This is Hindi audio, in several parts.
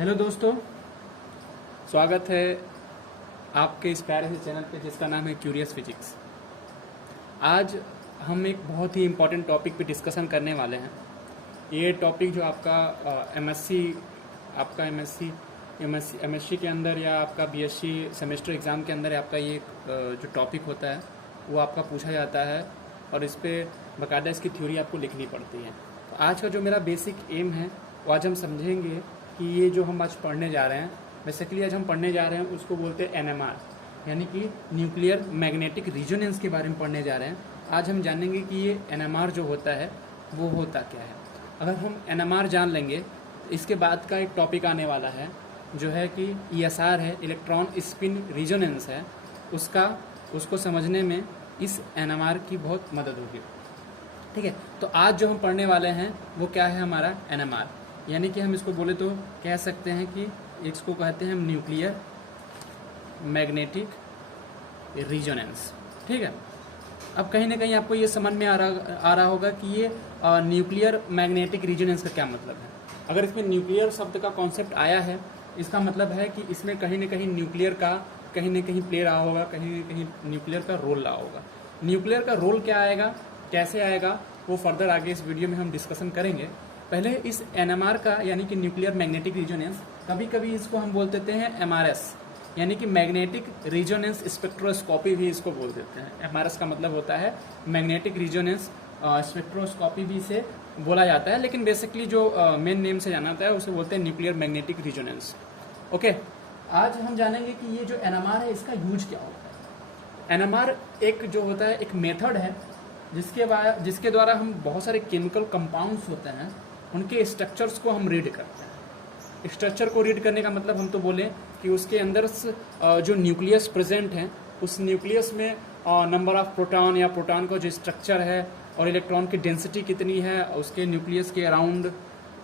हेलो दोस्तों, स्वागत है आपके इस प्यारे से चैनल पे जिसका नाम है क्यूरियस फिजिक्स। आज हम एक बहुत ही इम्पोर्टेंट टॉपिक पे डिस्कशन करने वाले हैं। ये टॉपिक जो आपका एमएससी के अंदर या आपका बीएससी सेमेस्टर एग्ज़ाम के अंदर आपका ये जो टॉपिक होता है वो आपका पूछा जाता है और इस पर बाकायदा इसकी थ्योरी आपको लिखनी पड़ती है। तो आज का जो मेरा बेसिक एम है वो आज हम समझेंगे कि ये जो हम आज पढ़ने जा रहे हैं, बेसिकली आज हम पढ़ने जा रहे हैं उसको बोलते हैं एनएमआर, यानी कि न्यूक्लियर मैग्नेटिक रिजोनेंस के बारे में पढ़ने जा रहे हैं। आज हम जानेंगे कि ये एनएमआर जो होता है वो होता क्या है। अगर हम एनएमआर जान लेंगे, इसके बाद का एक टॉपिक आने वाला है जो है कि ईएसआर है, इलेक्ट्रॉन स्पिन रिजोनेंस है, उसको समझने में इस एनएमआर की बहुत मदद होगी। ठीक है, तो आज जो हम पढ़ने वाले हैं वो क्या है, हमारा एनएमआर, यानी कि हम इसको बोले तो कह सकते हैं कि इसको कहते हैं हम न्यूक्लियर मैग्नेटिक रिजोनेंस। ठीक है, अब कहीं ना कहीं आपको ये समझ में आ रहा होगा कि ये न्यूक्लियर मैग्नेटिक रिजोनेंस का क्या मतलब है। अगर इसमें न्यूक्लियर शब्द का कॉन्सेप्ट आया है, इसका मतलब है कि इसमें कहीं ना कहीं न्यूक्लियर का कहीं ना कहीं प्ले रहा होगा, कहीं ना कहीं न्यूक्लियर का रोल रहा होगा। न्यूक्लियर का रोल क्या आएगा, कैसे आएगा, वो फर्दर आगे इस वीडियो में हम डिस्कशन करेंगे। पहले इस एनएमआर का यानी कि न्यूक्लियर मैग्नेटिक रिजोनेंस, कभी कभी इसको हम बोल देते हैं एमआरएस, यानी कि मैग्नेटिक रिजोनेंस स्पेक्ट्रोस्कोपी भी इसको बोल देते हैं। एमआरएस का मतलब होता है मैग्नेटिक रिजोनेंस स्पेक्ट्रोस्कोपी भी इसे बोला जाता है, लेकिन बेसिकली जो मेन नेम से जाना जाता है उसे बोलते हैं न्यूक्लियर मैग्नेटिक रिजोनेंस। ओके, आज हम जानेंगे कि ये जो एनएमआर है इसका यूज क्या होता है। एनएमआर एक जो होता है एक मेथड है जिसके द्वारा हम बहुत सारे केमिकल कंपाउंड्स होते हैं उनके स्ट्रक्चर्स को हम रीड करते हैं। स्ट्रक्चर को रीड करने का मतलब हम तो बोलें कि उसके अंदर जो न्यूक्लियस प्रेजेंट है उस न्यूक्लियस में नंबर ऑफ प्रोटॉन या प्रोटॉन का जो स्ट्रक्चर है और इलेक्ट्रॉन की डेंसिटी कितनी है, उसके न्यूक्लियस के अराउंड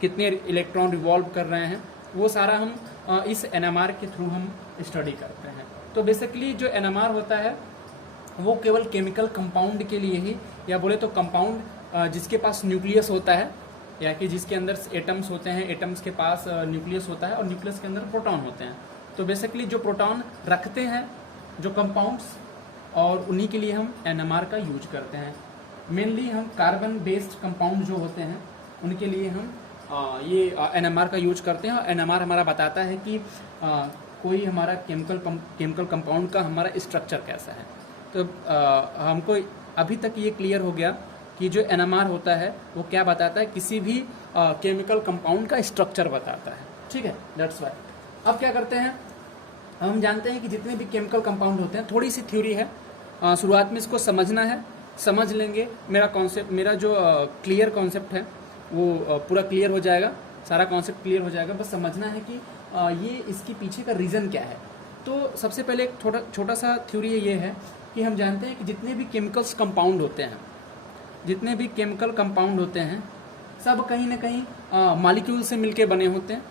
कितने इलेक्ट्रॉन रिवॉल्व कर रहे हैं, वो सारा हम इस एनएमआर के थ्रू हम स्टडी करते हैं। तो बेसिकली जो एनएमआर होता है वो केवल केमिकल कंपाउंड के लिए ही, या बोले तो कंपाउंड जिसके पास न्यूक्लियस होता है या कि जिसके अंदर एटम्स होते हैं, एटम्स के पास न्यूक्लियस होता है और न्यूक्लियस के अंदर प्रोटॉन होते हैं। तो बेसिकली जो प्रोटॉन रखते हैं जो कंपाउंड्स, और उन्हीं के लिए हम एनएमआर का यूज करते हैं। मेनली हम कार्बन बेस्ड कंपाउंड जो होते हैं उनके लिए हम ये एनएमआर का यूज करते हैं। और एनएमआर हमारा बताता है कि कोई हमारा केमिकल कंपाउंड का हमारा स्ट्रक्चर कैसा है। तो हमको अभी तक ये क्लियर हो गया कि जो एनएमआर होता है वो क्या बताता है, किसी भी केमिकल कंपाउंड का स्ट्रक्चर बताता है। ठीक है, दैट्स वाई। अब क्या करते हैं, हम जानते हैं कि जितने भी केमिकल कंपाउंड होते हैं, थोड़ी सी थ्योरी है, शुरुआत में इसको समझना है, समझ लेंगे मेरा जो क्लियर कॉन्सेप्ट है वो पूरा क्लियर हो जाएगा, सारा कॉन्सेप्ट क्लियर हो जाएगा। बस समझना है कि ये इसके पीछे का रीज़न क्या है। तो सबसे पहले एक छोटा सा थ्योरी ये है कि हम जानते हैं कि जितने भी केमिकल कंपाउंड होते हैं सब कहीं ना कहीं मॉलिक्यूल से मिलके बने होते हैं।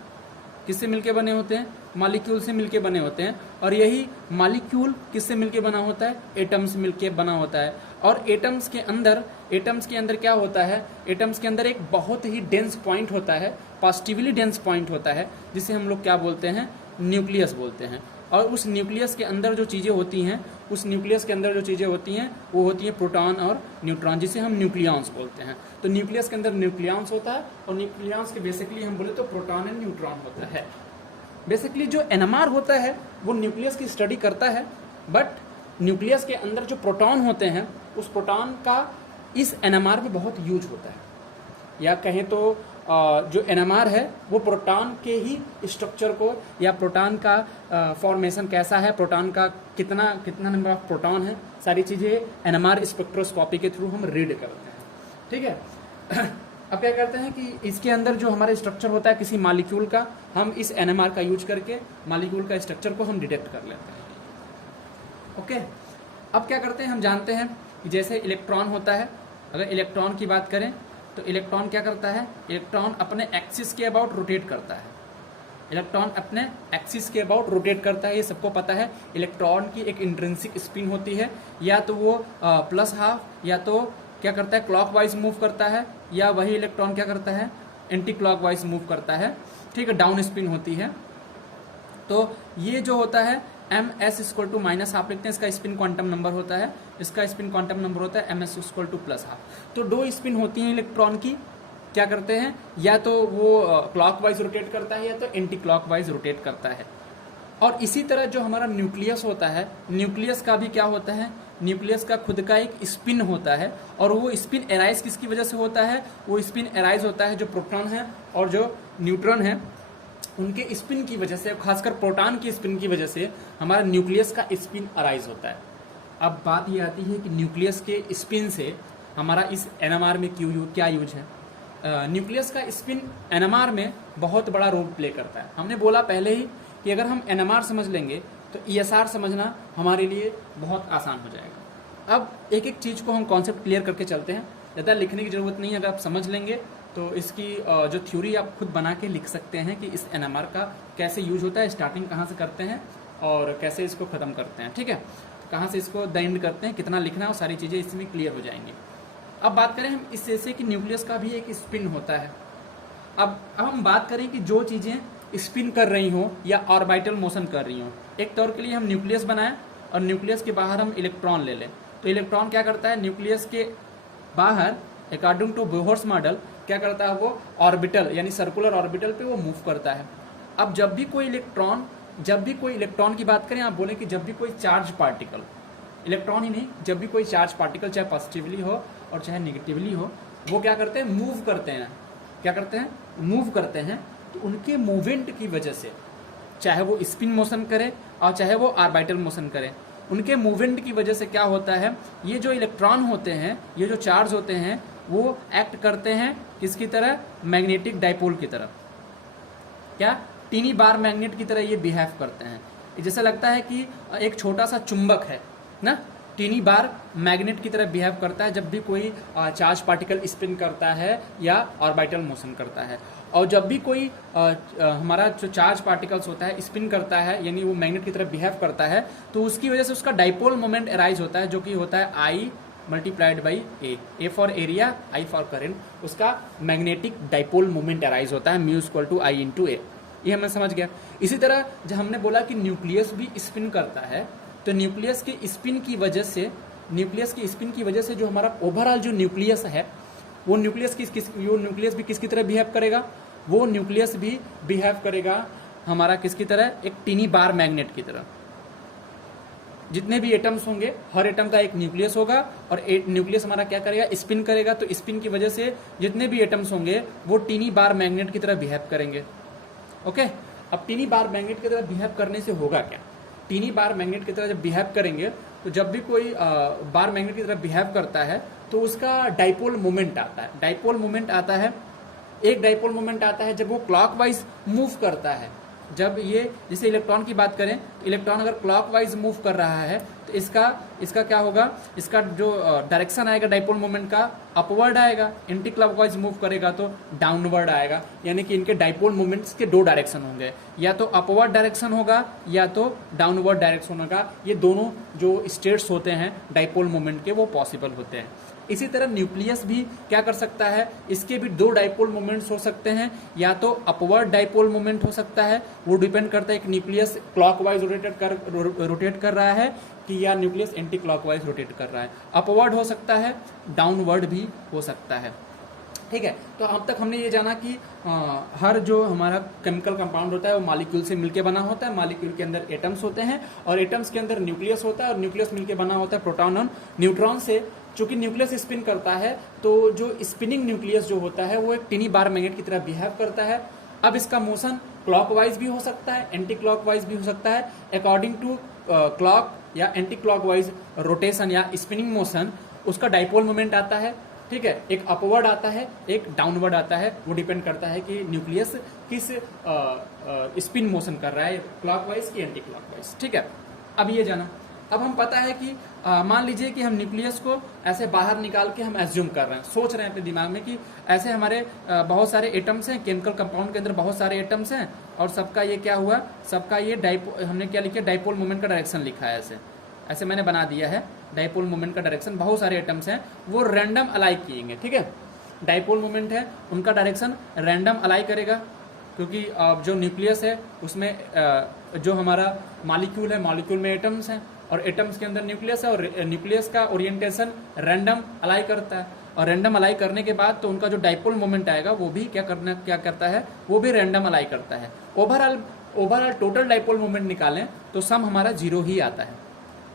किससे मिलके बने होते हैं? मॉलिक्यूल से मिलके बने होते हैं। और यही मॉलिक्यूल किससे मिलके बना होता है? एटम से मिलके बना होता है। और एटम्स के अंदर क्या होता है? एटम्स के अंदर एक बहुत ही डेंस पॉइंट होता है, पॉजिटिवली डेंस पॉइंट होता है, जिसे हम लोग क्या बोलते हैं? न्यूक्लियस बोलते हैं। और उस न्यूक्लियस के अंदर जो चीज़ें होती हैं वो होती हैं प्रोटॉन और न्यूट्रॉन, जिसे हम न्यूक्लियॉन्स बोलते हैं। तो न्यूक्लियस के अंदर न्यूक्लियॉन्स होता है और न्यूक्लियॉन्स के बेसिकली हम बोले तो प्रोटॉन एंड न्यूट्रॉन होता है। बेसिकली जो एनएमआर होता है वो न्यूक्लियस की स्टडी करता है, बट न्यूक्लियस के अंदर जो प्रोटॉन होते हैं उस प्रोटॉन का इस एनएमआर में बहुत यूज होता है। या कहें तो जो एनएमआर है वो प्रोटॉन के ही स्ट्रक्चर को, या प्रोटॉन का फॉर्मेशन कैसा है, प्रोटॉन का कितना नंबर ऑफ प्रोटॉन है, सारी चीज़ें एनएमआर स्पेक्ट्रोस्कोपी के थ्रू हम रीड करते हैं। ठीक है, अब क्या करते हैं कि इसके अंदर जो हमारा स्ट्रक्चर होता है किसी मॉलिक्यूल का, हम इस एनएमआर का यूज करके मॉलिक्यूल का स्ट्रक्चर को हम डिटेक्ट कर लेते हैं। ओके, अब क्या करते हैं, हम जानते हैं कि जैसे इलेक्ट्रॉन होता है, अगर इलेक्ट्रॉन की बात करें तो इलेक्ट्रॉन क्या करता है? इलेक्ट्रॉन अपने एक्सिस के अबाउट रोटेट करता है। इलेक्ट्रॉन अपने एक्सिस के अबाउट रोटेट करता है, ये सबको पता है। इलेक्ट्रॉन की एक इंट्रिंसिक स्पिन होती है, या तो वो प्लस हाफ, या तो क्या करता है क्लॉकवाइज मूव करता है, या वही इलेक्ट्रॉन क्या करता है एंटी क्लॉकवाइज मूव करता है, ठीक है, डाउन स्पिन होती है। तो ये जो होता है m s equal to minus half लिखते हैं, इसका स्पिन क्वांटम नंबर होता है, इसका स्पिन क्वांटम नंबर होता है m s equal to plus half. तो दो स्पिन होती हैं इलेक्ट्रॉन की, क्या करते हैं, या तो वो क्लॉकवाइज रोटेट करता है या तो एंटी क्लॉकवाइज रोटेट करता है। और इसी तरह जो हमारा न्यूक्लियस होता है, न्यूक्लियस का भी क्या होता है, न्यूक्लियस का खुद का एक स्पिन होता है, और वो स्पिन एराइज किसकी वजह से होता है, वो स्पिन एराइज होता है जो प्रोटॉन है और जो न्यूट्रॉन है उनके स्पिन की वजह से, खासकर प्रोटॉन की स्पिन की वजह से हमारा न्यूक्लियस का स्पिन अराइज होता है। अब बात ये आती है कि न्यूक्लियस के स्पिन से हमारा इस एनएमआर में क्या यूज है। न्यूक्लियस का स्पिन एनएमआर में बहुत बड़ा रोल प्ले करता है। हमने बोला पहले ही कि अगर हम एनएमआर समझ लेंगे तो ईएसआर समझना हमारे लिए बहुत आसान हो जाएगा। अब एक एक चीज़ को हम कॉन्सेप्ट क्लियर करके चलते हैं, ज़्यादा लिखने की ज़रूरत नहीं है। अगर आप समझ लेंगे तो इसकी जो थ्योरी आप खुद बना के लिख सकते हैं कि इस एनएमआर का कैसे यूज होता है, स्टार्टिंग कहाँ से करते हैं और कैसे इसको ख़त्म करते हैं, ठीक है, कहाँ से इसको द एंड करते हैं, कितना लिखना है, वो सारी चीज़ें इसमें क्लियर हो जाएंगी। अब बात करें हम इससे से कि न्यूक्लियस का भी एक स्पिन होता है। अब हम बात करें कि जो चीज़ें स्पिन कर रही हों या ऑर्बिटल मोशन कर रही हों, एक तौर के लिए हम न्यूक्लियस बनाएं और न्यूक्लियस के बाहर हम इलेक्ट्रॉन ले लें। तो इलेक्ट्रॉन क्या करता है, न्यूक्लियस के बाहर अकॉर्डिंग टू बोहर्स मॉडल क्या करता है, वो ऑर्बिटल यानी सर्कुलर ऑर्बिटल पे वो मूव करता है। अब जब भी कोई इलेक्ट्रॉन की बात करें, आप बोले कि जब भी कोई चार्ज पार्टिकल, इलेक्ट्रॉन ही नहीं, जब भी कोई चार्ज पार्टिकल चाहे पॉजिटिवली हो और चाहे निगेटिवली हो, वो क्या करते हैं, मूव करते हैं। क्या करते हैं, मूव करते हैं। तो उनके मूवमेंट की वजह से, चाहे वो स्पिन मोशन करे और चाहे वो ऑर्बिटल मोशन करे, उनके मूवमेंट की वजह से क्या होता है, ये जो इलेक्ट्रॉन होते हैं, ये जो चार्ज होते हैं, वो एक्ट करते हैं किसकी तरह, मैग्नेटिक डाइपोल की तरह। क्या, टीनी बार मैग्नेट की तरह ये बिहेव करते हैं। जैसा लगता है कि एक छोटा सा चुंबक है ना, टीनी बार मैग्नेट की तरह बिहेव करता है जब भी कोई चार्ज पार्टिकल स्पिन करता है या ऑर्बिटल मोशन करता है। और जब भी कोई हमारा जो चार्ज पार्टिकल्स होता है स्पिन करता है, यानी वो मैग्नेट की तरह बिहेव करता है, तो उसकी वजह से उसका डाइपोल मोमेंट अराइज होता है, जो कि होता है I multiplied by A for area, I for current, उसका मैग्नेटिक डाइपोल मोमेंट अराइज होता है, mu equal to I into A. ये हमें समझ गया। इसी तरह जब हमने बोला कि न्यूक्लियस भी स्पिन करता है, तो न्यूक्लियस के स्पिन की वजह से जो हमारा ओवरऑल जो न्यूक्लियस है, वो न्यूक्लियस भी किसकी तरह बिहेव करेगा, वो न्यूक्लियस भी बिहेव करेगा हमारा किसकी तरह, एक टीनी बार मैग्नेट की तरह। जितने भी एटम्स होंगे, हर एटम का एक न्यूक्लियस होगा और न्यूक्लियस हमारा क्या करेगा, स्पिन करेगा। तो स्पिन की वजह से जितने भी एटम्स होंगे वो टीनी बार मैग्नेट की तरह बिहेव करेंगे। ओके, अब टीनी बार मैग्नेट की तरह बिहेव करने से होगा क्या, टीनी बार मैग्नेट की तरह जब बिहेव करेंगे तो जब भी कोई बार मैग्नेट की तरह बिहेव करता है तो उसका डाइपोल मोमेंट आता है। डाइपोल मोमेंट आता है, एक डाइपोल मोमेंट आता है जब वो क्लॉकवाइज मूव करता है। जब ये, जैसे इलेक्ट्रॉन की बात करें, तो इलेक्ट्रॉन अगर क्लॉकवाइज मूव कर रहा है तो इसका क्या होगा, इसका जो डायरेक्शन आएगा डाइपोल मोमेंट का, अपवर्ड आएगा। एंटी क्लॉकवाइज मूव करेगा तो डाउनवर्ड आएगा। यानी कि इनके डाइपोल मोमेंट्स के दो डायरेक्शन होंगे, या तो अपवर्ड डायरेक्शन होगा या तो डाउनवर्ड डायरेक्शन होगा। ये दोनों जो स्टेट्स होते हैं डाइपोल मोमेंट के, वो पॉसिबल होते हैं। इसी तरह न्यूक्लियस भी क्या कर सकता है, इसके भी दो डाइपोल मोमेंट्स हो सकते हैं, या तो अपवर्ड डाइपोल मोमेंट हो सकता है, वो डिपेंड करता है कि न्यूक्लियस क्लॉकवाइज रोटेट कर रहा है कि या न्यूक्लियस एंटी क्लॉकवाइज रोटेट कर रहा है। अपवर्ड हो सकता है, डाउनवर्ड भी हो सकता है। ठीक है, तो अब तक हमने ये जाना कि हर जो हमारा केमिकल कंपाउंड होता है वो मॉलिक्यूल से मिलके बना होता है। मॉलिक्यूल के अंदर एटम्स होते हैं और एटम्स के अंदर न्यूक्लियस होता है और न्यूक्लियस मिलके बना होता है प्रोटॉन और न्यूट्रॉन से। चूंकि न्यूक्लियस स्पिन करता है तो जो स्पिनिंग न्यूक्लियस जो होता है वो एक टिनी बार मैग्नेट की तरह बिहेव करता है। अब इसका मोशन क्लॉकवाइज भी हो सकता है, एंटी क्लॉकवाइज भी हो सकता है। अकॉर्डिंग टू क्लॉक या एंटी क्लॉकवाइज रोटेशन या स्पिनिंग मोशन उसका डाइपोल मोमेंट आता है। ठीक है, एक अपवर्ड आता है, एक डाउनवर्ड आता है। वो डिपेंड करता है कि न्यूक्लियस किस स्पिन मोशन कर रहा है, क्लॉकवाइज की एंटी क्लॉकवाइज। ठीक है, अब ये जाना। अब हम पता है कि मान लीजिए कि हम न्यूक्लियस को ऐसे बाहर निकाल के हम एज्यूम कर रहे हैं, सोच रहे हैं अपने दिमाग में कि ऐसे हमारे बहुत सारे एटम्स हैं, केमिकल कंपाउंड के अंदर बहुत सारे एटम्स हैं और सबका ये क्या हुआ, सबका ये हमने क्या लिखा, डाइपोल मोमेंट का डायरेक्शन लिखा है। ऐसे मैंने बना दिया है, डाइपोल मोमेंट का डायरेक्शन। बहुत सारे एटम्स हैं, वो रैंडम अलाइक किएंगे। ठीक है, डाइपोल मोमेंट है उनका डायरेक्शन रैंडम अलाई करेगा, क्योंकि जो न्यूक्लियस है उसमें जो हमारा मॉलिक्यूल है, मॉलिक्यूल में एटम्स हैं और एटम्स के अंदर न्यूक्लियस है, और न्यूक्लियस का ओरिएंटेशन रैंडम अलाई करता है, और रैंडम अलाई करने के बाद तो उनका जो डाइपोल मोमेंट आएगा वो भी क्या करता है, वो भी रैंडम अलाई करता है। ओवरऑल टोटल डाइपोल मोमेंट निकालें तो सम हमारा 0 ही आता है।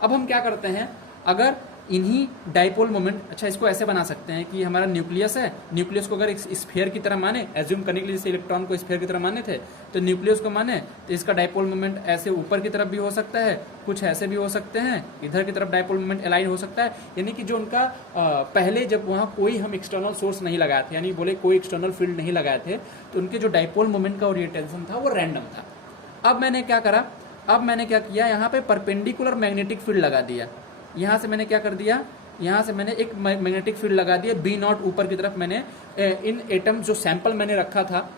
अब हम क्या करते हैं, अगर इन्हीं डाइपोल मोमेंट, अच्छा इसको ऐसे बना सकते हैं कि हमारा न्यूक्लियस है, न्यूक्लियस को अगर एक स्फीयर की तरह माने, एज्यूम करने के लिए जैसे इलेक्ट्रॉन को स्फीयर की तरह माने थे, तो न्यूक्लियस को माने तो इसका डाइपोल मोमेंट ऐसे ऊपर की तरफ भी हो सकता है, कुछ ऐसे भी हो सकते हैं, इधर की तरफ डाइपोल मोमेंट अलाइन हो सकता है। यानी कि जो उनका पहले जब वहाँ कोई हम एक्सटर्नल सोर्स नहीं लगाए थे, यानी बोले कोई एक्सटर्नल फील्ड नहीं लगाए थे, तो उनके जो डाइपोल मोमेंट का ओरिएंटेशन था वो रैंडम था। अब मैंने क्या किया, यहाँ पे परपेंडिकुलर मैग्नेटिक फील्ड लगा दिया। यहाँ से मैंने क्या कर दिया, यहाँ से मैंने एक मैग्नेटिक फील्ड लगा दिया B0 ऊपर की तरफ। मैंने इन एटम जो सैंपल मैंने रखा था,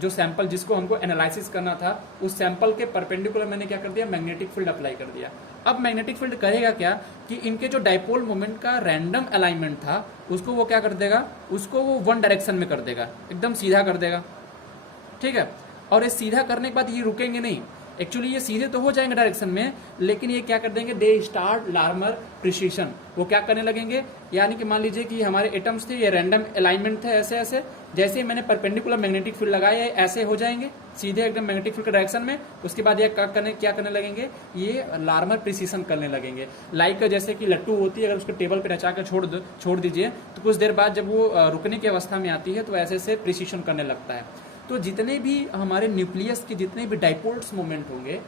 जो सैंपल जिसको हमको एनालिसिस करना था, उस सैंपल के परपेंडिकुलर मैंने क्या कर दिया, मैग्नेटिक फील्ड अप्लाई कर दिया। अब मैग्नेटिक फील्ड करेगा क्या कि इनके जो डाइपोल मोमेंट का रैंडम अलाइनमेंट था उसको वो क्या कर देगा, उसको वो वन डायरेक्शन में कर देगा, एकदम सीधा कर देगा, ठीक है। और ये सीधा करने के बाद ये रुकेंगे नहीं, एक्चुअली ये सीधे तो हो जाएंगे डायरेक्शन में, लेकिन ये क्या कर देंगे, दे स्टार्ट लार्मर प्रिसीशन। वो क्या करने लगेंगे, यानी कि मान लीजिए कि हमारे एटम्स थे, ये रैंडम अलाइनमेंट थे ऐसे ऐसे, जैसे ही मैंने परपेंडिकुलर मैग्नेटिक फील्ड लगाया ऐसे हो जाएंगे सीधे एकदम मैग्नेटिक फील्ड के डायरेक्शन में। उसके बाद ये क्या करने लगेंगे, ये लार्मर प्रिसीशन करने लगेंगे। लाइक जैसे कि लट्टू होती है, अगर उसको टेबल पर रचा कर छोड़ दीजिए तो कुछ देर बाद जब वो रुकने की अवस्था में आती है तो ऐसे ऐसे प्रिसीशन करने लगता है। तो जितने भी हमारे न्यूक्लियस के जितने भी डाइपोल्स मोमेंट होंगे,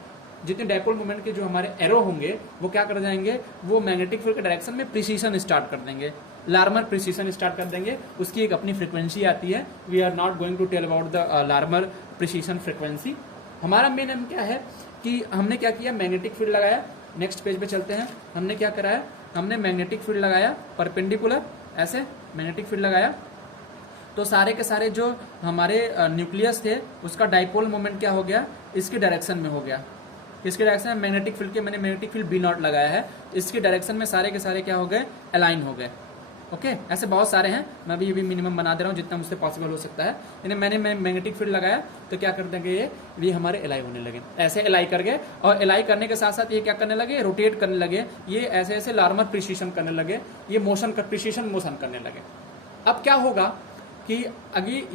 जितने डाइपोल मोमेंट के जो हमारे एरो होंगे, वो क्या कर जाएंगे, वो मैग्नेटिक फील्ड के डायरेक्शन में प्रिसीशन स्टार्ट कर देंगे, लार्मर प्रिसीशन स्टार्ट कर देंगे। उसकी एक अपनी फ्रीक्वेंसी आती है, we are not going to tell about the Larmor precession frequency. हमारा मेन एम क्या है कि हमने क्या किया, मैग्नेटिक फील्ड लगाया। नेक्स्ट पेज पे चलते हैं, हमने क्या कराया, हमने मैग्नेटिक फील्ड लगाया परपेंडिकुलर, ऐसे मैग्नेटिक फील्ड लगाया तो सारे के सारे जो हमारे न्यूक्लियस थे उसका डाइपोल मोमेंट क्या हो गया, इसके डायरेक्शन में हो गया। इसके डायरेक्शन में मैग्नेटिक फील्ड के मैंने मैग्नेटिक फील्ड B0 लगाया है, इसके डायरेक्शन में सारे के सारे क्या हो गए, अलाइन हो गए। ओके, ऐसे बहुत सारे हैं, मैं भी ये भी मिनिमम बना दे रहा हूँ जितना मुझसे पॉसिबल हो सकता है। यानी मैंने मैग्नेटिक फील्ड लगाया तो क्या कर देंगे, ये हमारे अलाई होने लगे, ऐसे अलाई कर गए। और अलाई करने के साथ साथ ये क्या करने लगे, रोटेट करने लगे, ये ऐसे ऐसे लार्मर प्रिसीशन करने लगे, ये मोशन का प्रिसीशन मोशन करने लगे। अब क्या होगा कि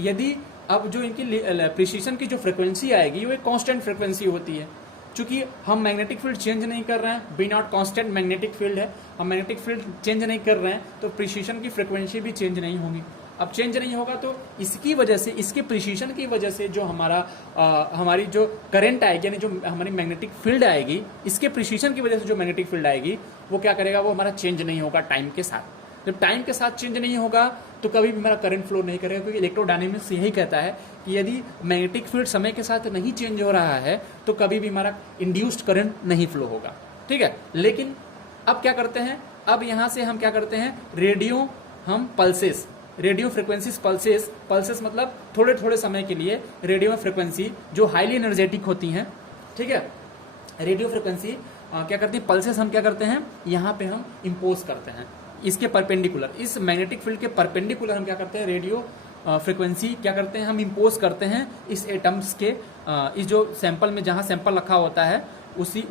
यदि अब जो इनकी प्रिसीशन की जो फ्रीक्वेंसी आएगी वो एक कांस्टेंट फ्रीक्वेंसी होती है। चूंकि हम मैग्नेटिक फील्ड चेंज नहीं कर रहे हैं, B0 कांस्टेंट मैग्नेटिक फील्ड है, हम मैग्नेटिक फील्ड चेंज नहीं कर रहे हैं, तो प्रिसीशन की फ्रीक्वेंसी भी चेंज नहीं होगी। अब चेंज नहीं होगा तो इसकी वजह से, इसके प्रिसीशन की वजह से जो हमारी जो करंट आएगी, यानी जो हमारी मैग्नेटिक फील्ड आएगी, इसके प्रिसीशन की वजह से जो मैग्नेटिक फील्ड आएगी वो क्या करेगा, वो हमारा चेंज नहीं होगा टाइम के साथ। जब टाइम के साथ चेंज नहीं होगा तो कभी भी हमारा करंट फ्लो नहीं करेगा, क्योंकि इलेक्ट्रोडायनेमिक्स यही कहता है कि यदि मैग्नेटिक फील्ड समय के साथ नहीं चेंज हो रहा है तो कभी भी हमारा इंड्यूस्ड करंट नहीं फ्लो होगा, ठीक है। लेकिन अब क्या करते हैं, अब यहाँ से हम क्या करते हैं, रेडियो फ्रिक्वेंसीज पल्सेस मतलब थोड़े थोड़े समय के लिए रेडियो फ्रिक्वेंसी जो हाईली एनर्जेटिक होती हैं, ठीक है, रेडियो फ्रिक्वेंसी क्या करती है, पल्सेस हम क्या करते हैं, यहाँ पे हम इम्पोज करते हैं इसके परपेंडिकुलर, इस मैग्नेटिक फील्ड के परपेंडिकुलर हम क्या करते हैं, रेडियो फ्रिक्वेंसी क्या करते हैं, हम इम्पोज करते हैं इस एटम्स के इस जो सैंपल में, जहाँ सैंपल रखा होता है उसी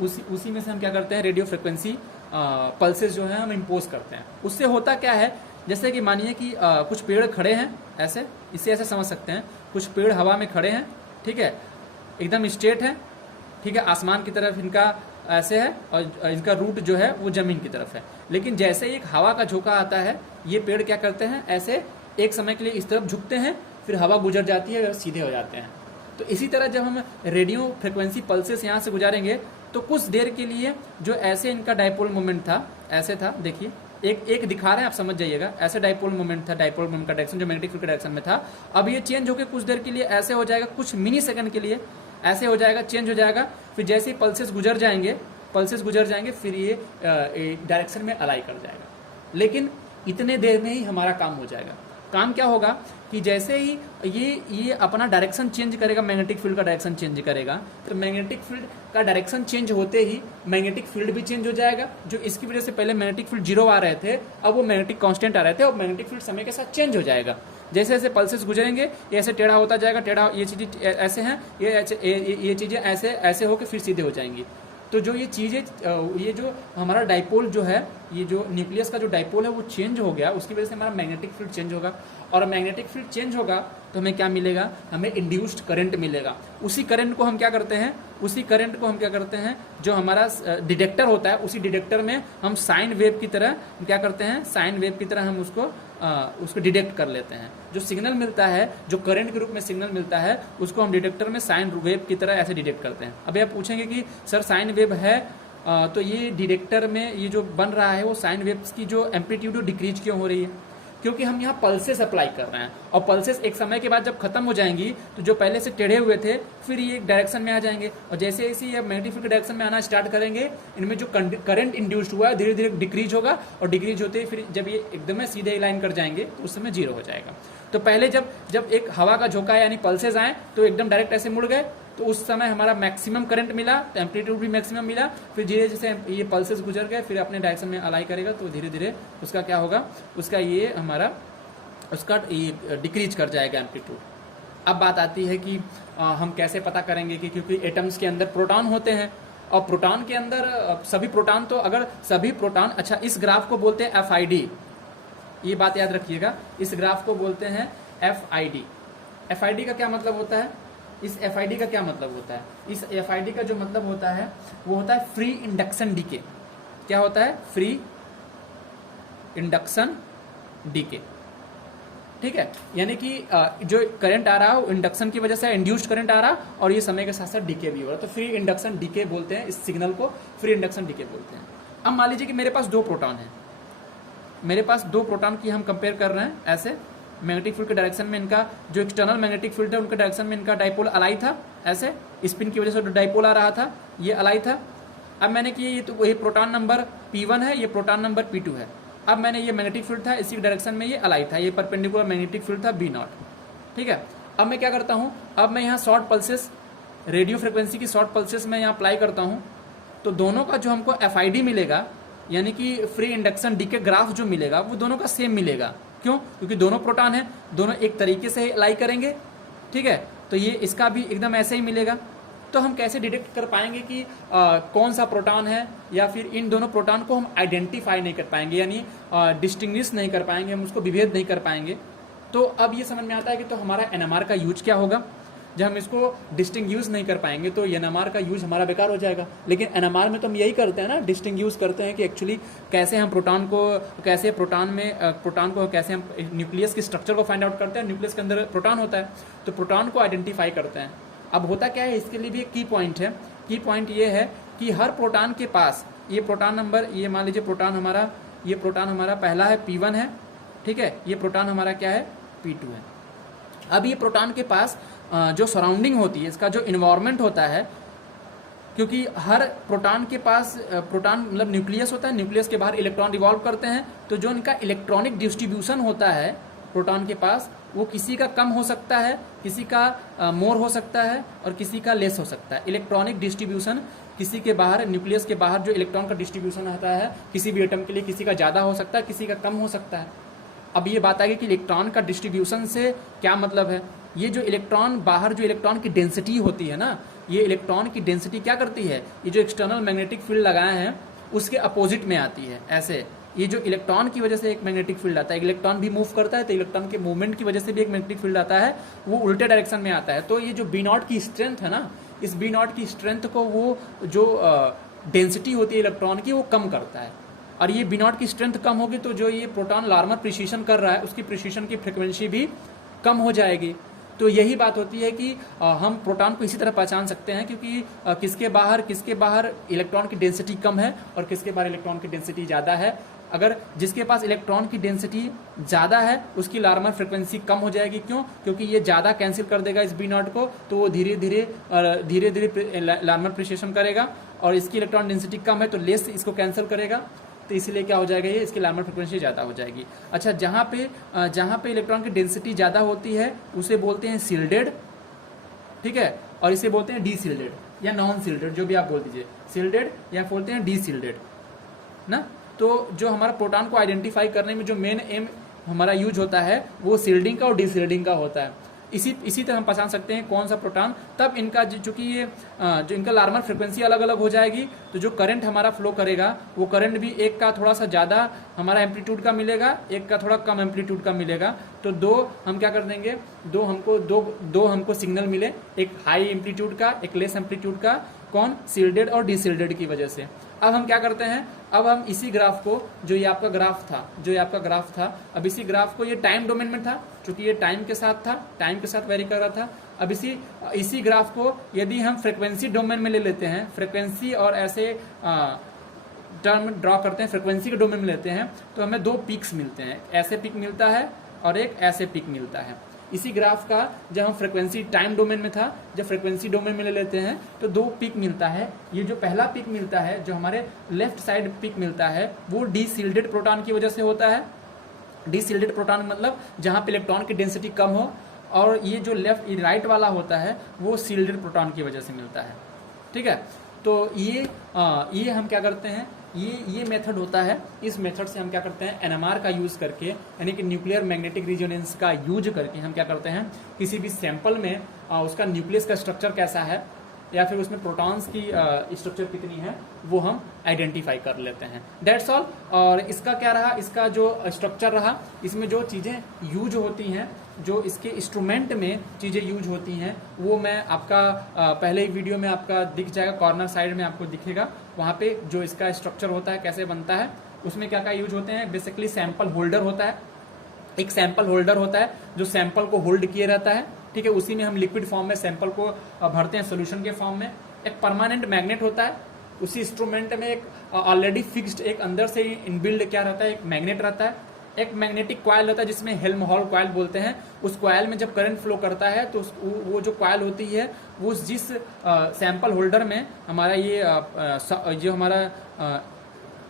में से हम क्या करते हैं, रेडियो फ्रिक्वेंसी पल्सेस जो है हम इम्पोज करते हैं। उससे होता क्या है, जैसे कि मानिए कि कुछ पेड़ खड़े हैं, ऐसे इसे ऐसे समझ सकते हैं, कुछ पेड़ हवा में खड़े हैं, ठीक है, एकदम स्ट्रेट है, ठीक है, आसमान की तरफ इनका ऐसे है और इनका रूट जो है वो जमीन की तरफ है। लेकिन जैसे ही एक हवा का झोंका आता है, ये पेड़ क्या करते हैं, ऐसे एक समय के लिए इस तरफ झुकते हैं, फिर हवा गुजर जाती है और सीधे हो जाते हैं। तो इसी तरह जब हम रेडियो फ्रिक्वेंसी पल्सेस यहाँ से गुजारेंगे तो कुछ देर के लिए जो ऐसे इनका डाइपोल मोमेंट था, ऐसे था, देखिए एक दिखा रहे हैं, आप समझ जाइएगा, ऐसे डाइपोल मोमेंट था, डाइपोल मोमेंट का डायरेक्शन जो मैग्नेटिक फील्ड के डायरेक्शन में था, अब ये चेंज होकर कुछ देर के लिए ऐसे हो जाएगा, कुछ मिनी सेकंड के लिए ऐसे हो जाएगा, चेंज हो जाएगा। फिर जैसे ही पल्सेस गुजर जाएंगे फिर ये डायरेक्शन में अलाई कर जाएगा। लेकिन इतने देर में ही हमारा काम हो जाएगा। काम क्या होगा कि जैसे ही ये अपना डायरेक्शन चेंज करेगा, मैग्नेटिक फील्ड का डायरेक्शन चेंज करेगा, तो मैग्नेटिक फील्ड का डायरेक्शन चेंज होते ही मैग्नेटिक फील्ड भी चेंज हो जाएगा। जो इसकी वजह से पहले मैग्नेटिक फील्ड 0 आ रहे थे, अब वो मैग्नेटिक कांस्टेंट आ रहे थे, और मैग्नेटिक फील्ड समय के साथ चेंज हो जाएगा। जैसे जैसे पल्सेस गुजरेंगे ये ऐसे टेढ़ा होता जाएगा, टेढ़ा, ये चीज़ें ऐसे हैं, ये चीज़ें ऐसे ऐसे होकर फिर सीधे हो जाएंगी। तो जो ये चीज़ें, ये जो हमारा डाइपोल जो है, ये जो न्यूक्लियस का जो डाइपोल है वो चेंज हो गया, उसकी वजह से हमारा मैग्नेटिक फील्ड चेंज होगा, और मैग्नेटिक फील्ड चेंज होगा तो हमें क्या मिलेगा, हमें इंड्यूस्ड करंट मिलेगा। उसी करंट को हम क्या करते हैं, उसी करंट को हम क्या करते हैं, जो हमारा डिटेक्टर होता है, उसी डिटेक्टर में हम साइन वेव की तरह क्या करते हैं, साइन वेव की तरह हम उसको डिटेक्ट कर लेते हैं। जो सिग्नल मिलता है, जो करंट के रूप में सिग्नल मिलता है, उसको हम डिटेक्टर में साइन वेव की तरह ऐसे डिटेक्ट करते हैं। अभी आप पूछेंगे कि सर साइन वेव है, तो ये डिटेक्टर में ये जो बन रहा है वो साइन वेव्स की जो एम्पलीट्यूड डिक्रीज क्यों हो रही है? क्योंकि हम यहाँ पल्सेस अप्लाई कर रहे हैं, और पल्सेस एक समय के बाद जब खत्म हो जाएंगी तो जो पहले से टेढ़े हुए थे फिर ये एक डायरेक्शन में आ जाएंगे, और जैसे जैसे ये मैग्नेटिक फील्ड के डायरेक्शन में आना स्टार्ट करेंगे, इनमें जो करंट इंड्यूस्ड हुआ है धीरे धीरे डिक्रीज होगा, और डिक्रीज होते ही फिर जब ये एकदम सीधे लाइन कर जाएंगे तो उस समय जीरो हो जाएगा। तो पहले जब एक हवा का झोंका यानी पल्सेस आए तो एकदम डायरेक्ट ऐसे मुड़ गए, तो उस समय हमारा मैक्सिमम करंट मिला, तो एम्पलीट्यूड भी मैक्सिमम मिला। फिर धीरे जैसे ये पल्सेस गुजर गए फिर अपने डायरेक्शन में अलाई करेगा, तो धीरे धीरे उसका क्या होगा, उसका ये हमारा उसका ये डिक्रीज कर जाएगा एम्पलीट्यूड। अब बात आती है कि हम कैसे पता करेंगे कि, क्योंकि एटम्स के अंदर प्रोटॉन होते हैं, और प्रोटॉन के अंदर सभी प्रोटॉन, तो अगर सभी प्रोटॉन, अच्छा इस ग्राफ को बोलते हैं FID, ये बात याद रखिएगा, इस ग्राफ को बोलते हैं FID। FID का क्या मतलब होता है, इस FID का क्या मतलब होता है, इस FID का जो मतलब होता है वो होता है फ्री इंडक्शन डीके। क्या होता है, फ्री इंडक्शन डीके, ठीक है। यानी कि जो करंट आ रहा है वो इंडक्शन की वजह से इंड्यूस्ड करंट आ रहा, और ये समय के साथ साथ डीके भी हो रहा, तो फ्री इंडक्शन डीके बोलते हैं, इस सिग्नल को फ्री इंडक्शन डीके बोलते हैं। अब मान लीजिए कि मेरे पास दो प्रोटॉन है, मेरे पास दो प्रोटॉन की हम कंपेयर कर रहे हैं, ऐसे मैग्नेटिक फील्ड के डायरेक्शन में इनका जो एक्सटर्नल मैग्नेटिक फील्ड है उनके डायरेक्शन में इनका डाइपोल अलाई था, ऐसे स्पिन की वजह से डाइपोल आ रहा था, ये अलाई था। अब मैंने किया, ये तो वही प्रोटॉन नंबर P1 है, ये प्रोटॉन नंबर P2 है। अब मैंने ये मैग्नेटिक फील्ड था, इसी डायरेक्शन में ये अलाई था, ये परपेंडिकुलर मैग्नेटिक फील्ड था B0, ठीक है। अब मैं क्या करता हूँ, अब मैं यहाँ शॉर्ट पल्सेस, रेडियो फ्रिक्वेंसी की शॉर्ट पल्सेस मैं यहाँ अप्लाई करता हूँ, तो दोनों का जो हमको FID मिलेगा, यानी कि फ्री इंडक्शन डीके ग्राफ जो मिलेगा वो दोनों का सेम मिलेगा। क्यों? क्योंकि दोनों प्रोटॉन है, दोनों एक तरीके से अलाई करेंगे, ठीक है। तो ये इसका भी एकदम ऐसे ही मिलेगा। तो हम कैसे डिटेक्ट कर पाएंगे कि कौन सा प्रोटॉन है, या फिर इन दोनों प्रोटॉन को हम आइडेंटिफाई नहीं कर पाएंगे, यानी डिस्टिंग्विश नहीं कर पाएंगे, हम उसको विभेद नहीं कर पाएंगे। तो अब ये समझ में आता है कि तो हमारा NMR का यूज क्या होगा। जब हम इसको डिस्टिंग्विश नहीं कर पाएंगे तो NMR का यूज हमारा बेकार हो जाएगा। लेकिन NMR में तो हम यही करते हैं ना, डिस्टिंग्विश करते हैं कि एक्चुअली कैसे हम प्रोटॉन को, कैसे प्रोटॉन को कैसे हम न्यूक्लियस की स्ट्रक्चर को फाइंड आउट करते हैं। न्यूक्लियस के अंदर प्रोटॉन होता है, तो प्रोटॉन को आइडेंटिफाई करते हैं। अब होता क्या है, इसके लिए भी एक की पॉइंट है। की पॉइंट ये है कि हर प्रोटॉन के पास ये प्रोटॉन नंबर, ये मान लीजिए प्रोटॉन हमारा, ये प्रोटॉन हमारा पहला है P1 है, ठीक है। ये प्रोटॉन हमारा क्या है, P2 है। अब ये प्रोटॉन के पास जो सराउंडिंग होती है, इसका जो इन्वायरमेंट होता है, क्योंकि हर प्रोटॉन के पास, प्रोटॉन मतलब न्यूक्लियस होता है, न्यूक्लियस के बाहर इलेक्ट्रॉन रिवॉल्व करते हैं, तो जो इनका इलेक्ट्रॉनिक डिस्ट्रीब्यूशन होता है प्रोटॉन के पास, वो किसी का कम हो सकता है, किसी का मोर हो सकता है, और किसी का लेस हो सकता है। इलेक्ट्रॉनिक डिस्ट्रीब्यूशन किसी के बाहर, न्यूक्लियस के बाहर जो इलेक्ट्रॉन का डिस्ट्रीब्यूशन होता है किसी भी एटम के लिए, किसी का ज़्यादा हो सकता है, किसी का कम हो सकता है। अब ये बात आ गई कि इलेक्ट्रॉन का डिस्ट्रीब्यूशन से क्या मतलब है। ये जो इलेक्ट्रॉन बाहर, जो इलेक्ट्रॉन की डेंसिटी होती है ना, ये इलेक्ट्रॉन की डेंसिटी क्या करती है, ये जो एक्सटर्नल मैग्नेटिक फील्ड लगाए हैं उसके अपोजिट में आती है। ऐसे ये जो इलेक्ट्रॉन की वजह से एक मैग्नेटिक फील्ड आता है, इलेक्ट्रॉन भी मूव करता है, तो इलेक्ट्रॉन के मूवमेंट की वजह से भी एक मैग्नेटिक फील्ड आता है, वो उल्टे डायरेक्शन में आता है। तो ये जो B0 की स्ट्रेंथ है ना, इस B0 की स्ट्रेंथ को वो जो डेंसिटी होती है इलेक्ट्रॉन की वो कम करता है। और ये B0 की स्ट्रेंथ कम होगी तो जो ये प्रोटॉन लार्मर प्रिसीशन कर रहा है उसकी प्रिसीशन की फ्रिक्वेंसी भी कम हो जाएगी। तो यही बात होती है कि हम प्रोटॉन को इसी तरह पहचान सकते हैं, क्योंकि किसके बाहर इलेक्ट्रॉन की डेंसिटी कम है और किसके बाहर इलेक्ट्रॉन की डेंसिटी ज़्यादा है। अगर जिसके पास इलेक्ट्रॉन की डेंसिटी ज़्यादा है उसकी लार्मर फ्रिक्वेंसी कम हो जाएगी। क्यों? क्योंकि ये ज़्यादा कैंसिल कर देगा इस B0 को, तो वो धीरे धीरे लार्मर प्रिसीशन करेगा, और इसकी इलेक्ट्रॉन डेंसिटी कम है तो लेस इसको कैंसिल करेगा, तो इसलिए क्या हो जाएगा, ये इसकी लार्मर फ्रिक्वेंसी ज़्यादा हो जाएगी। अच्छा, जहाँ पे इलेक्ट्रॉन की डेंसिटी ज़्यादा होती है उसे बोलते हैं सील्डेड, ठीक है, और इसे बोलते हैं डी सील्डेड या नॉन सील्डेड, जो भी आप बोल दीजिए, सील्डेड या बोलते हैं डी सील्डेड ना। तो जो हमारा प्रोटॉन को आइडेंटिफाई करने में जो मेन एम हमारा यूज होता है वो शील्डिंग का और डीशील्डिंग का होता है। इसी तरह हम पहचान सकते हैं कौन सा प्रोटॉन, तब इनका चूंकि ये जो इनका लार्मर फ्रिक्वेंसी अलग अलग हो जाएगी, तो जो करंट हमारा फ्लो करेगा वो करंट भी एक का थोड़ा सा ज़्यादा हमारा एम्पलीट्यूड का मिलेगा, एक का थोड़ा कम एम्पलीट्यूड का मिलेगा। तो दो हम क्या कर देंगे, दो हमको सिग्नल मिले, एक हाई एम्पलीट्यूड का, एक लेस एम्पलीट्यूड का, कौन, शील्डेड और डीशील्डेड की वजह से। अब हम क्या करते हैं, अब हम इसी ग्राफ को, जो ये आपका ग्राफ था, अब इसी ग्राफ को, ये टाइम डोमेन में था, क्योंकि ये टाइम के साथ वेरी कर रहा था। अब इसी ग्राफ को यदि हम फ्रीक्वेंसी डोमेन में ले लेते हैं, फ्रीक्वेंसी और ऐसे टर्म ड्रॉ करते हैं, फ्रीक्वेंसी के डोमेन में लेते हैं, तो हमें दो पिक्स मिलते हैं, ऐसे पिक मिलता है और एक ऐसे पिक मिलता है। इसी ग्राफ का जब हम फ्रीक्वेंसी टाइम डोमेन में था, जब फ्रीक्वेंसी डोमेन में ले लेते हैं तो दो पिक मिलता है। ये जो पहला पिक मिलता है, जो हमारे लेफ्ट साइड पिक मिलता है, वो डीशील्डेड प्रोटॉन की वजह से होता है। डीशील्डेड प्रोटॉन मतलब जहां पे इलेक्ट्रॉन की डेंसिटी कम हो, और ये जो राइट वाला होता है वो शील्डेड प्रोटॉन की वजह से मिलता है। ठीक है, तो ये हम क्या करते हैं, ये मेथड होता है। इस मेथड से हम क्या करते हैं, एनएमआर का यूज करके, यानी कि न्यूक्लियर मैग्नेटिक रेजोनेंस का यूज करके हम क्या करते हैं, किसी भी सैंपल में उसका न्यूक्लियस का स्ट्रक्चर कैसा है या फिर उसमें प्रोटॉन्स की स्ट्रक्चर कितनी है, वो हम आइडेंटिफाई कर लेते हैं। That's all. और इसका क्या रहा, इसका जो स्ट्रक्चर रहा, इसमें जो चीज़ें यूज होती हैं, जो इसके इंस्ट्रूमेंट में चीज़ें यूज होती हैं, वो मैं आपका पहले ही वीडियो में आपका दिख जाएगा, कॉर्नर साइड में आपको दिखेगा। वहाँ पे जो इसका स्ट्रक्चर होता है, कैसे बनता है, उसमें क्या क्या यूज होते हैं। बेसिकली सैंपल होल्डर होता है, एक सैंपल होल्डर होता है जो सैंपल को होल्ड किए रहता है। ठीक है, उसी में हम लिक्विड फॉर्म में सैंपल को भरते हैं, सोल्यूशन के फॉर्म में। एक परमानेंट मैग्नेट होता है, उसी इंस्ट्रूमेंट में एक ऑलरेडी फिक्स्ड एक अंदर से इनबिल्ड क्या रहता है, एक मैग्नेट रहता है। एक मैग्नेटिक कॉइल होता है जिसमें हेल्महोल्ट्ज कॉइल बोलते हैं। उस कॉइल में जब करंट फ्लो करता है तो वो जो कॉइल होती है वो जिस सैंपल होल्डर में हमारा ये जो हमारा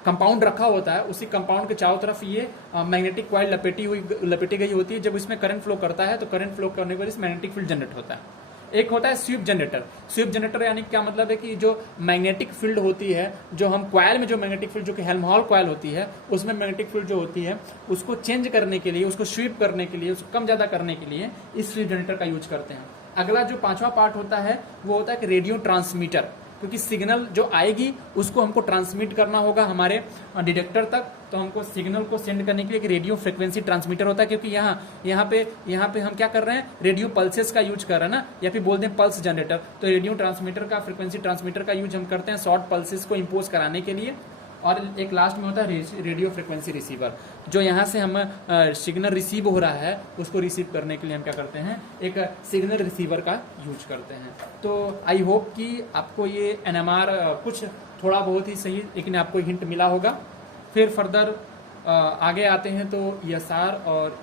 कंपाउंड रखा होता है, उसी कंपाउंड के चारों तरफ ये मैग्नेटिक कॉइल लपेटी गई होती है। जब इसमें करंट फ्लो करता है तो करंट फ्लो करने की वजह से मैग्नेटिक फील्ड जनरेट होता है। एक होता है स्वीप जनरेटर। स्वीप जनरेटर यानी क्या मतलब है कि जो मैग्नेटिक फील्ड होती है, जो हम कॉइल में जो मैग्नेटिक फील्ड, जो कि हेल्महोल्ट्ज कॉइल होती है, उसमें मैग्नेटिक फील्ड जो होती है उसको चेंज करने के लिए, उसको स्वीप करने के लिए, उसको कम ज्यादा करने के लिए इस स्वीप जनरेटर का यूज करते हैं। अगला जो पांचवा पार्ट होता है वो होता है कि रेडियो ट्रांसमीटर, क्योंकि सिग्नल जो आएगी उसको हमको ट्रांसमिट करना होगा हमारे डिटेक्टर तक। तो हमको सिग्नल को सेंड करने के लिए एक रेडियो फ्रीक्वेंसी ट्रांसमीटर होता है, क्योंकि यहाँ पे हम क्या कर रहे हैं, रेडियो पल्सेस का यूज कर रहे हैं ना, या फिर बोलते हैं पल्स जनरेटर। तो रेडियो ट्रांसमीटर का, फ्रीक्वेंसी ट्रांसमीटर का यूज हम करते हैं शॉर्ट पल्सेस को इम्पोज कराने के लिए। और एक लास्ट में होता है रेडियो फ्रीक्वेंसी रिसीवर, जो यहाँ से हम सिग्नल रिसीव हो रहा है उसको रिसीव करने के लिए हम क्या करते हैं, एक सिग्नल रिसीवर का यूज करते हैं। तो आई होप कि आपको ये एनएमआर कुछ थोड़ा बहुत ही सही, लेकिन आपको हिंट मिला होगा। फिर फर्दर आगे आते हैं तो ईएसआर और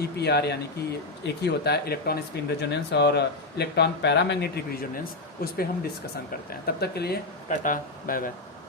ईपीआर, यानी कि एक ही होता है, इलेक्ट्रॉन स्पिन रेजोनेंस और इलेक्ट्रॉन पैरामैग्नेटिक रेजोनेंस, उस पर हम डिस्कशन करते हैं। तब तक के लिए टाटा, बाय बाय।